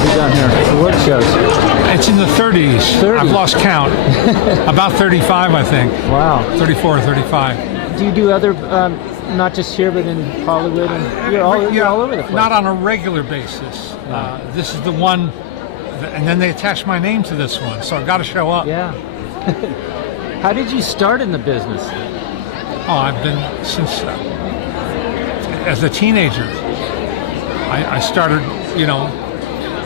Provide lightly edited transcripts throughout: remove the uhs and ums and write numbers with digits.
have you done here? Award shows. It's in the 30s. 30? I've lost count. About 35, I think. Wow. 34 or 35. Do you do other, not just here, but in Hollywood? And you're all over the place. Not on a regular basis. This is the one, and then they attach my name to this one, so I've got to show up. Yeah. How did you start in the business? Oh, I've been since as a teenager. I started,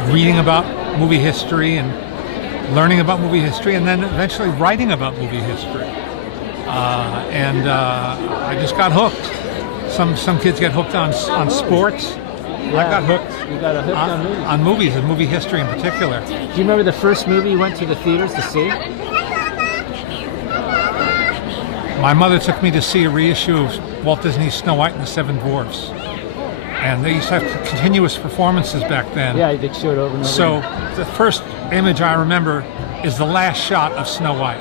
reading about movie history and learning about movie history, and then eventually writing about movie history. And I just got hooked. Some kids get hooked on sports. Yeah, I got hooked. You got hooked on movies. On movies, and movie history in particular. Do you remember the first movie you went to the theaters to see? My mother took me to see a reissue of Walt Disney's Snow White and the Seven Dwarfs. And they used to have continuous performances back then. Yeah, they showed over and over. So the first image I remember is the last shot of Snow White,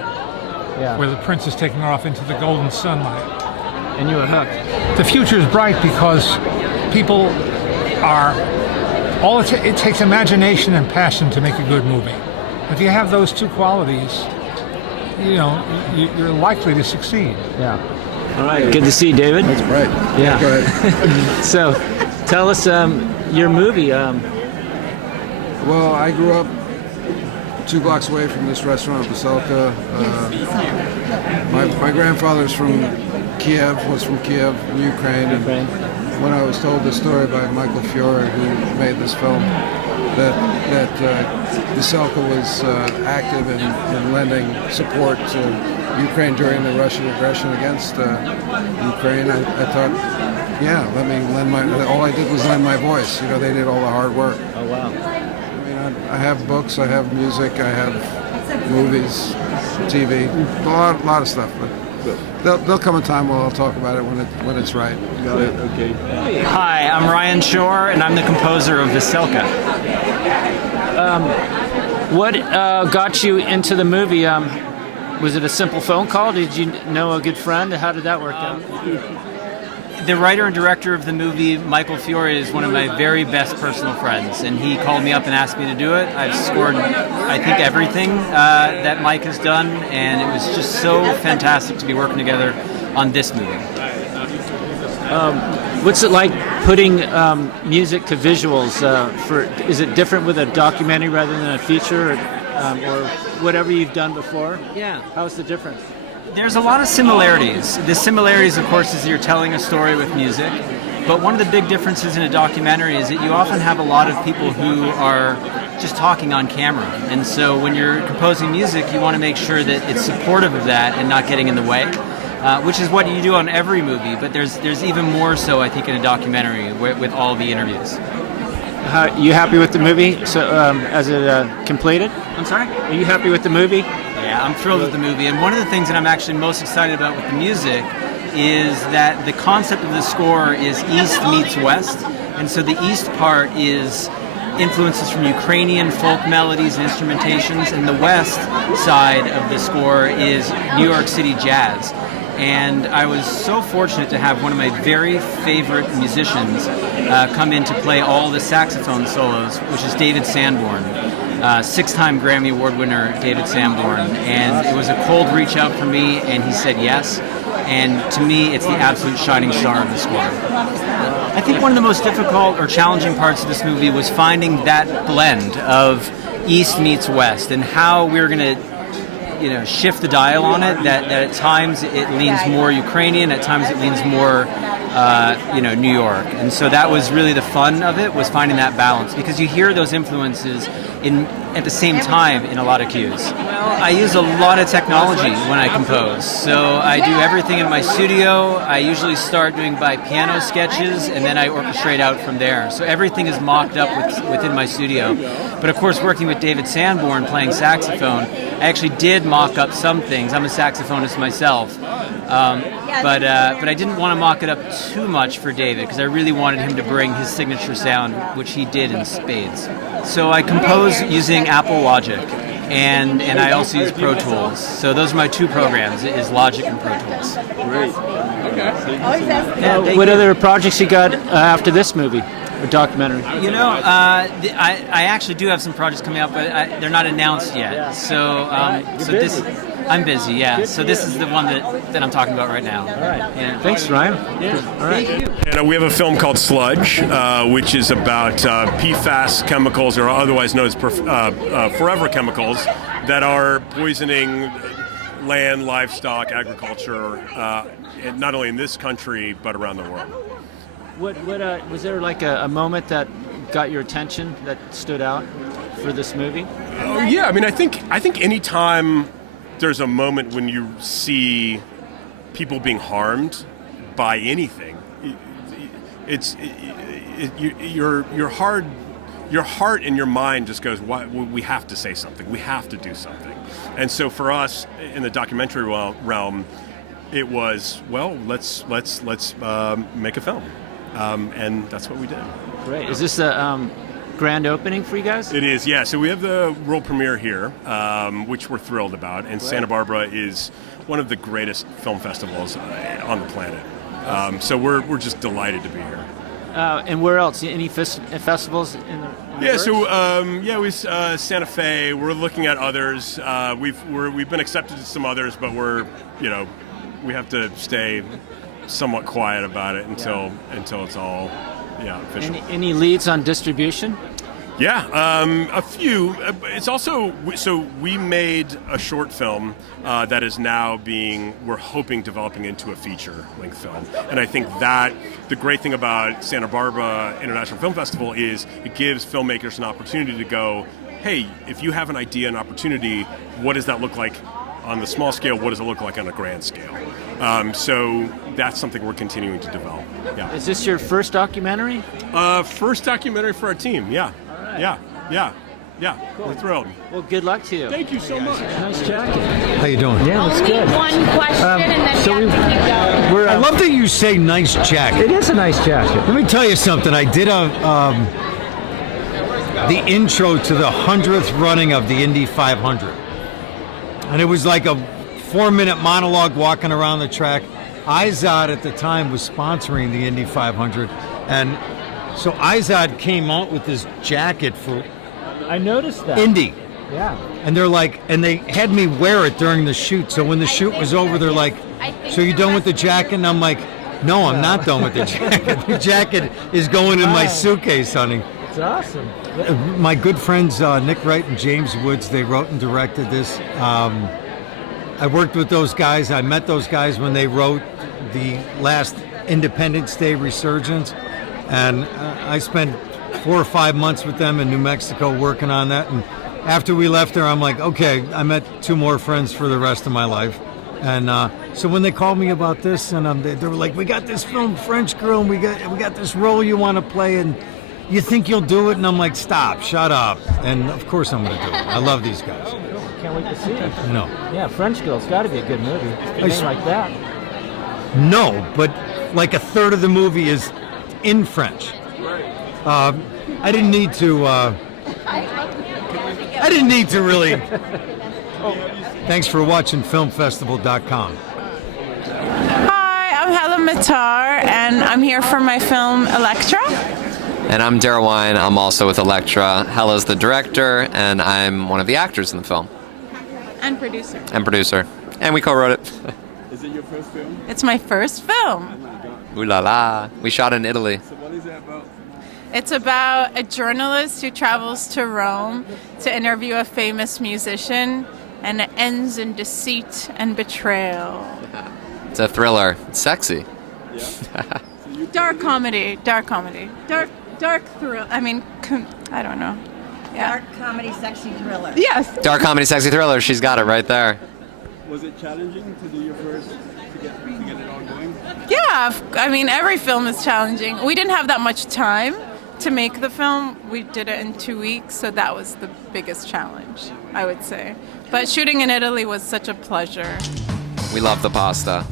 where the prince is taking her off into the golden sunlight. And you were hooked. The future is bright because people are, it takes imagination and passion to make a good movie. If you have those two qualities, you're likely to succeed. Yeah. All right. Good to see you, David. That's right. Yeah. Go ahead. So, tell us your movie. Well, I grew up 2 blocks away from this restaurant, Veselka. My grandfather's from Kiev, was from Kiev, in Ukraine. And when I was told the story by Michael Fiore, who made this film, that Veselka was active in lending support to Ukraine during the Russian aggression against Ukraine, I thought, let me lend all I did was lend my voice. They did all the hard work. Oh, wow. I mean, I have books, I have music, I have movies, TV, a lot of stuff. But there'll come a time where I'll talk about it when it's right. Got it. Okay. Hi, I'm Ryan Shore, and I'm the composer of Veselka. What got you into the movie? Was it a simple phone call? Did you know a good friend? How did that work out? The writer and director of the movie, Michael Fiore, is one of my very best personal friends, and he called me up and asked me to do it. I've scored, I think, everything that Mike has done, and it was just so fantastic to be working together on this movie. What's it like putting music to visuals? Is it different with a documentary rather than a feature, or whatever you've done before? Yeah. How's the difference? There's a lot of similarities. The similarities, of course, is you're telling a story with music. But one of the big differences in a documentary is that you often have a lot of people who are just talking on camera. And so when you're composing music, you want to make sure that it's supportive of that and not getting in the way, which is what you do on every movie. But there's even more so, I think, in a documentary with all the interviews. You happy with the movie? So, as it completed? I'm sorry? Are you happy with the movie? Yeah, I'm thrilled with the movie. And one of the things that I'm actually most excited about with the music is that the concept of the score is East meets West. And so the East part is influences from Ukrainian folk melodies and instrumentations, and the West side of the score is New York City jazz. And I was so fortunate to have one of my very favorite musicians come in to play all the saxophone solos, which is David Sanborn. 6-time Grammy Award winner David Sanborn, and it was a cold reach out for me, and he said yes, and to me it's the absolute shining star of the score. I think one of the most difficult or challenging parts of this movie was finding that blend of East meets West and how we were going to shift the dial on it, that at times it leans more Ukrainian, at times it leans more New York. And so that was really the fun of it, was finding that balance, because you hear those influences at the same time in a lot of cues. Well, I use a lot of technology when I compose. So I do everything in my studio. I usually start doing by piano sketches, and then I orchestrate out from there. So everything is mocked up within my studio. But of course, working with David Sanborn playing saxophone, I actually did mock up some things. I'm a saxophonist myself. But I didn't want to mock it up too much for David, because I really wanted him to bring his signature sound, which he did in spades. So I compose using Apple Logic, and I also use Pro Tools. So those are my two programs, is Logic and Pro Tools. Great. Okay. What other projects you got after this movie? a documentary? You know, I actually do have some projects coming up, but they're not announced yet. Yeah. So, You're busy. I'm busy, yeah. Good So for this you. is the one that I'm talking about right now. All right. Yeah. Thanks, Ryan. Yeah. All right. Thank you. And we have a film called Sludge, which is about PFAS chemicals, or otherwise known as forever chemicals, that are poisoning land, livestock, agriculture, not only in this country but around the world. What was there like a moment that got your attention that stood out for this movie? Yeah, I mean, I think any time there's a moment when you see people being harmed by anything, your heart and your mind just goes, we have to say something. We have to do something. And so for us in the documentary realm, it was, well, let's make a film, and that's what we did. Great. Is this a grand opening for you guys? It is, yeah. So we have the world premiere here, which we're thrilled about, and Santa Barbara is one of the greatest film festivals on the planet. So we're just delighted to be here. And where else? Any festivals in the Yeah, works? so we Santa Fe. We're looking at others. We've been accepted to some others, but we have to stay somewhat quiet about it until it's all official. Any leads on distribution? Yeah, a few. It's also, so we made a short film that is now we're hoping developing into a feature-length film. And I think that the great thing about Santa Barbara International Film Festival is it gives filmmakers an opportunity to go, hey, if you have an idea, an opportunity, what does that look like on the small scale? What does it look like on a grand scale? So that's something we're continuing to develop. Yeah. Is this your first documentary? First documentary for our team, yeah. Yeah. Cool. We're thrilled. Well, good luck to you. Thank you so much. Nice jacket. How you doing? Yeah, that's Only good. one question and then so we have to keep going. I love that you say nice jacket. It is a nice jacket. Let me tell you something. I did the intro to the 100th running of the Indy 500. And it was like a 4-minute monologue walking around the track. Izod at the time was sponsoring the Indy 500. And so Izod came out with this jacket for I noticed that. Indy. Yeah. And they're like, and they had me wear it during the shoot. So when the shoot was over, they're like, so you done with the jacket? And I'm like, no, I'm not done with the jacket. The jacket is going in my suitcase, honey. It's awesome. My good friends Nick Wright and James Woods, they wrote and directed this. I worked with those guys. I met those guys when they wrote the last Independence Day Resurgence. And I spent 4 or 5 months with them in New Mexico working on that. And after we left there, I'm like, okay, I met 2 more friends for the rest of my life. And so when they called me about this, and they were like, we got this film, French Girl, and we got this role you want to play, and you think you'll do it? And I'm like, stop, shut up. And of course I'm going to do it. I love these guys. Can't wait to see it. You know. Yeah, French Girl's got to be a good movie. A name like that. No, but like a third of the movie is in French. I didn't need to. I didn't need to really. Thanks for watching filmfestivals.com. Hi, I'm Helen Matar, and I'm here for my film Elektra. And I'm Dara Wine. I'm also with Elektra. Hella's the director, and I'm one of the actors in the film. And producer. And producer. And we co-wrote it. Is it your first film? It's my first film. Ooh la la. We shot in Italy. So what is it about? It's about a journalist who travels to Rome to interview a famous musician, and it ends in deceit and betrayal. It's a thriller. It's sexy. Yeah. Dark comedy. Dark thrill. I mean, I don't know. Yeah. Dark comedy, sexy thriller. Yes. Dark comedy, sexy thriller. She's got it right there. Was it challenging to do your first to get it all going? Yeah. I mean, every film is challenging. We didn't have that much time to make the film. We did it in 2 weeks, so that was the biggest challenge, I would say. But shooting in Italy was such a pleasure. We love the pasta.